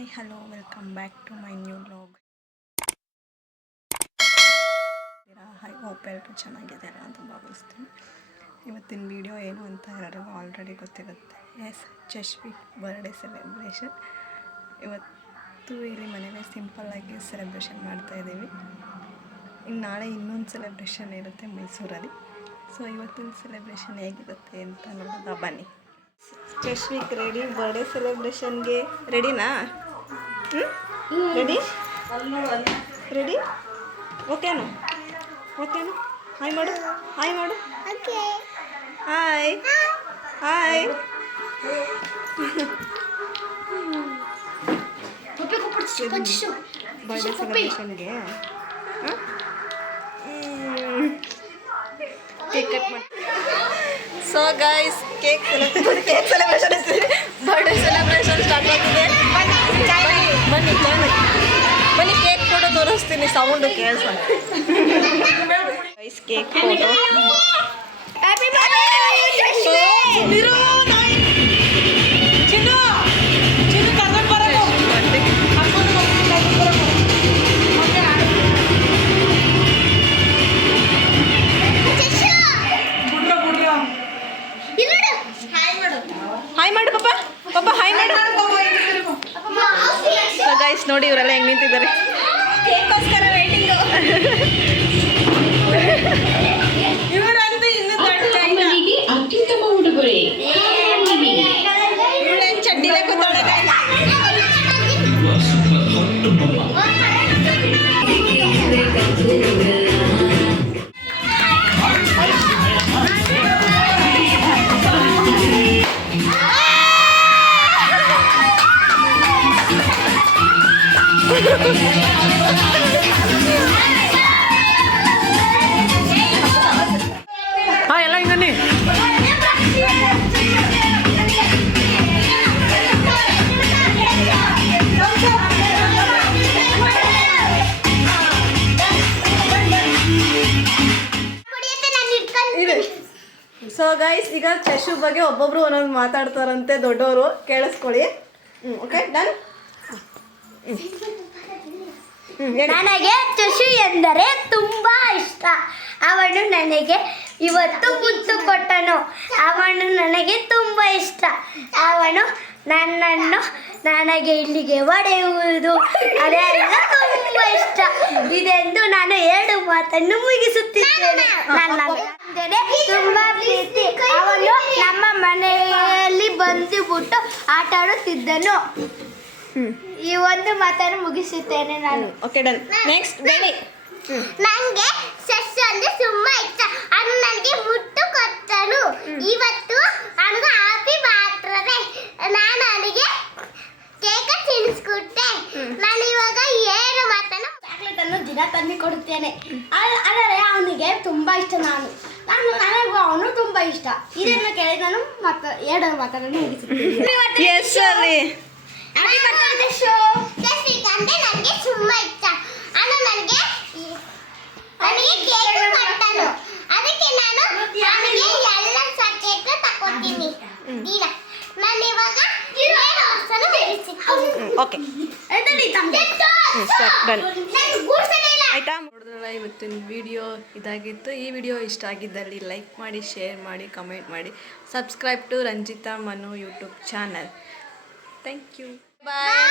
Hi hello welcome back to my new vlog. Hi hope ಎಲ್ಲರೂ ಚೆನ್ನಾಗಿದ್ದಾರೆ ಅಂತ ಭಾವಿಸ್ತೀನಿ. ಇವತ್ತಿನ ವಿಡಿಯೋ ಏನು ಅಂತ ಎಲ್ಲರಿಗೂ ಆಲ್ರೆಡಿ ಗೊತ್ತಿರುತ್ತೆ. Yes, Jashvi birthday celebration. ಇವತ್ತು ಇಲ್ಲಿ ಮನೇಲಿ ಸಿಂಪಲ್ಲಾಗಿ ಸೆಲೆಬ್ರೇಷನ್ ಮಾಡ್ತಾಯಿದ್ದೀವಿ. ಇನ್ನು ನಾಳೆ ಇನ್ನೊಂದು ಸೆಲೆಬ್ರೇಷನ್ ಇರುತ್ತೆ ಮೈಸೂರಲ್ಲಿ. ಸೊ ಇವತ್ತಿನ ಸೆಲೆಬ್ರೇಷನ್ ಹೇಗಿರುತ್ತೆ ಅಂತ ನೋಡೋಣ ಬನ್ನಿ. ಜಶ್ವಿಕ್ ರೆಡಿ ಬರ್ಡೇ ಸೆಲೆಬ್ರೇಷನ್ಗೆ ರೆಡಿನಾ? ರೆಡಿ ರೆಡಿ ಓಕೆನಾ? ಓಕೆನಾ? ಹಾಯ್ ಮಾಡು, ಹಾಯ್ ಮಾಡು, ಹಾಯ್ ಹಾಯ್. ಬರ್ಡೇ ಸೆಲೆಬ್ರೇಷನ್ಗೆ ಕೇಕ್ ಕಟ್ ಮಾಡಿ. ಸೊ ಗೈಸ್, ಕೇಕ್ ಸೆಲೆಬ್ರೇಷನ್ ಇರ್ತೀವಿ. ಬರ್ಡೇ ಸೆಲೆಬ್ರೇಷನ್ ಸ್ಟಾರ್ಟ್ ಆಗಿದೆ. ಬನ್ನಿ ಬನ್ನಿ, ಕೇಕ್ ಫೋಟೋ ತೋರಿಸ್ತೀನಿ, ಸೌಂಡು ಕೇಳಿಸ. Guys, cake photo. ಹಾಯ್ ಮಾಡು ಪಾಪ, ಪಾಪ ಹಾಯ್ ಮಾಡು. ಸೊ ಗೈಸ್ ನೋಡಿ, ಇವರೆಲ್ಲ ಹೆಂಗೆ ನಿಂತಿದ್ದಾರೆ. ಕೇಕ್ಗೋಸ್ಕರ ವೇಟಿಂಗು. ಇವರಂತೂ ಇನ್ನೂ ಅತ್ಯುತ್ತಮ ಉಡುಗೊರೆ. ಇವಳೇನು ಚಡ್ಡಿಲೆ ಕೂತಾಳೆ. ಎಲ್ಲ ಹಿಂಗನ್ನಿ. ಸೊ ಗೈಸ್, ಈಗ ಚಶು ಬಗ್ಗೆ ಒಬ್ಬೊಬ್ರು ಒಂದೊಂದು ಮಾತಾಡ್ತಾರಂತೆ ದೊಡ್ಡವರು, ಕೇಳಿಸ್ಕೊಳ್ಳಿ. Okay, done. ನನಗೆ ಚಶು ಎಂದರೆ ತುಂಬಾ ಇಷ್ಟ. ಅವನು ನನಗೆ ಇವತ್ತು ಮುತ್ತು ಕೊಟ್ಟನು. ಅವನು ನನಗೆ ತುಂಬ ಇಷ್ಟ. ಅವನು ನನ್ನನ್ನು ನನಗೆ ಇಲ್ಲಿಗೆ ಹೊಡೆಯುವುದು ಅದೆಲ್ಲ ತುಂಬ ಇಷ್ಟ. ಇದೆಂದು ನಾನು 2 ಮಾತನ್ನು ಮುಗಿಸುತ್ತಿದ್ದೇನೆ. ನನ್ನ ತುಂಬಾ ಪ್ರೀತಿ. ಅವನು ನಮ್ಮ ಮನೆಯಲ್ಲಿ ಬಂದುಬಿಟ್ಟು ಆಟ ಆಡುತ್ತಿದ್ದನು. ಈ ಒಂದು ಮಾತನ್ನು ಮುಗಿಸುತ್ತೇನೆ ನಾನು. Okay, done. ನೆಕ್ಸ್ಟ್ ಬೇಡಿ. ನನಗೆ ಶಶು ಅಂದ್ರೆ ತುಂಬಾ ಇಷ್ಟ. ಅವನು ನನಗೆ ಮುಟ್ಟು ಕೊಟ್ಟನು. ಇವತ್ತು ಅವನಿಗೆ ಹ್ಯಾಪಿ ಬರ್ತ್ಡೇ. ನಾನು ಅವನಿಗೆ ಕೇಕ್ ತಿನ್ನಿಸ್ಕೊಟ್ಟೆ. ನಾನು ಇವಾಗ 7 ಮಾತನ್ನು ಚಾಕ್ಲೇಟ್ ಅನ್ನು ದಿನ ತಂದು ಕೊಡುತ್ತೇನೆ. ಆದರೆ ಅವನಿಗೆ ತುಂಬಾ ಇಷ್ಟ. ನನಗೂ ಅವನು ತುಂಬಾ ಇಷ್ಟ. ಇದನ್ನು ಕೇಳಿ ನಾನು 2 ಮಾತನ್ನು ಮುಗಿಸುತ್ತೇನೆ. ನನಗೆ ತುಂಬಾ ಇಷ್ಟ. ಅವನು ನನಗೆ ಕೇಕ್ ಕೊಟ್ಟನು. ಅದಕ್ಕೆ ನಾನು ಅವನಿಗೆ ಎಲ್ಲ ಚಾಕ್ಲೇಟ್ ತಗೊಳ್ತೀನಿ ದಿನ. ನಾನು ಇವಾಗ 7 ವರ್ಷನ ಮುಗಿಸಿದ್ದೀನಿ. ಓಕೆ, ಆಯ್ತಾ? ನೋಡಿದ್ರಲ್ಲ, ಇವತ್ತಿನ ವಿಡಿಯೋ ಇದಾಗಿತ್ತು. ಈ ವಿಡಿಯೋ ಇಷ್ಟ ಆಗಿದ್ದಲ್ಲಿ ಲೈಕ್ ಮಾಡಿ, ಶೇರ್ ಮಾಡಿ, ಕಮೆಂಟ್ ಮಾಡಿ. Subscribe to Ranjitha Manu YouTube channel. Thank you. Bye.